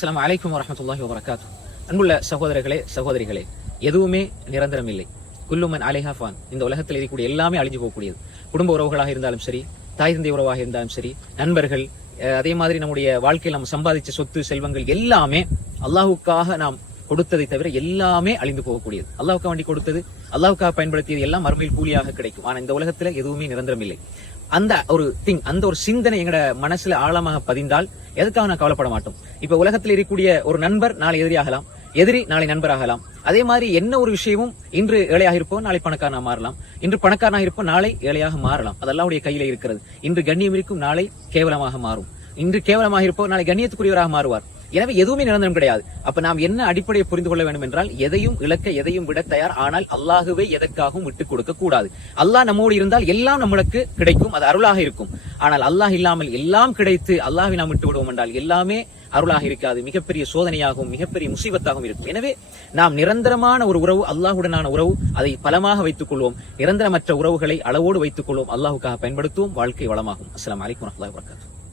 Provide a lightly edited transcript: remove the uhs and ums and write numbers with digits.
அஸ்ஸலாமு அலைக்கும் வரஹ்மத்துல்லாஹி வபரகாத்துஹு. அன்புள்ள சகோதரர்களே, சகோதரிகளே, எதுவுமே நிரந்தரம் இல்லை. குல்லுமன் அலைஹா ஃபான். இந்த உலகத்தில் இருக்கக்கூடிய எல்லாமே அழிஞ்சு போகக்கூடியது. குடும்ப உறவுகளாக இருந்தாலும் சரி, தாய் தந்தை உறவாக இருந்தாலும் சரி, நண்பர்கள், அதே மாதிரி நம்முடைய வாழ்க்கையில் நம்ம சம்பாதிச்ச சொத்து செல்வங்கள் எல்லாமே அல்லாஹ்வுக்காக நாம் கொடுத்ததை தவிர எல்லாமே அழிந்து போகக்கூடியது. அல்லாஹ்வுக்காக வேண்டி கொடுத்தது, அல்லாஹ்வுக்காக பயன்படுத்தியது எல்லாம் மறுமையில் கூலியாக கிடைக்கும். ஆனா இந்த உலகத்துல எதுவுமே நிரந்தரம் இல்லை. அந்த ஒரு அந்த ஒரு சிந்தனை எங்கட மனசுல ஆழமாக பதிந்தால் எதுக்காக நான் கவலைப்பட மாட்டோம். இப்ப உலகத்தில் இருக்கக்கூடிய ஒரு நண்பர் நாளை எதிரியாகலாம், எதிரி நாளை நண்பராகலாம். அதே மாதிரி என்ன ஒரு விஷயமும் இன்று ஏழையாக இருப்போம், நாளை பணக்காரனாக மாறலாம். இன்று பணக்காரனாக இருப்போம், நாளை ஏழையாக மாறலாம். அதெல்லாம் கையில இருக்கிறது. இன்று கண்ணியம் இருக்கும், நாளை கேவலமாக மாறும். இன்று கேவலமாக இருப்போம், நாளை கண்ணியத்துக்குரியவராக மாறுவார். எனவே எதுவுமே நிரந்தரம் கிடையாது. அப்ப நாம் என்ன அடிப்படையை புரிந்து கொள்ள வேண்டும் என்றால், எதையும் இழக்க எதையும் விட தயார். ஆனால் அல்லாஹுவை எதற்காகவும் விட்டுக் கொடுக்க கூடாது. அல்லாஹ் நம்மோடு இருந்தால் எல்லாம் நம்மளுக்கு கிடைக்கும், அது அருளாக இருக்கும். ஆனால் அல்லாஹ் இல்லாமல் எல்லாம் கிடைத்து அல்லாஹ்வை நாம் விட்டு விடுவோம் என்றால் எல்லாமே அருளாக இருக்காது, மிகப்பெரிய சோதனையாகவும் மிகப்பெரிய முசீபத்தாகவும் இருக்கும். எனவே நாம் நிரந்தரமான ஒரு உறவு, அல்லாஹுடனான உறவு, அதை பலமாக வைத்துக் கொள்வோம். நிரந்தரமற்ற உறவுகளை அளவோடு வைத்துக் கொள்வோம். அல்லாஹுக்காக பயன்படுத்துவோம். வாழ்க்கை வளமாகும். அஸ்ஸலாமு அலைக்கும் வரஹ்மத்துல்லாஹி வபரகாத்துஹு.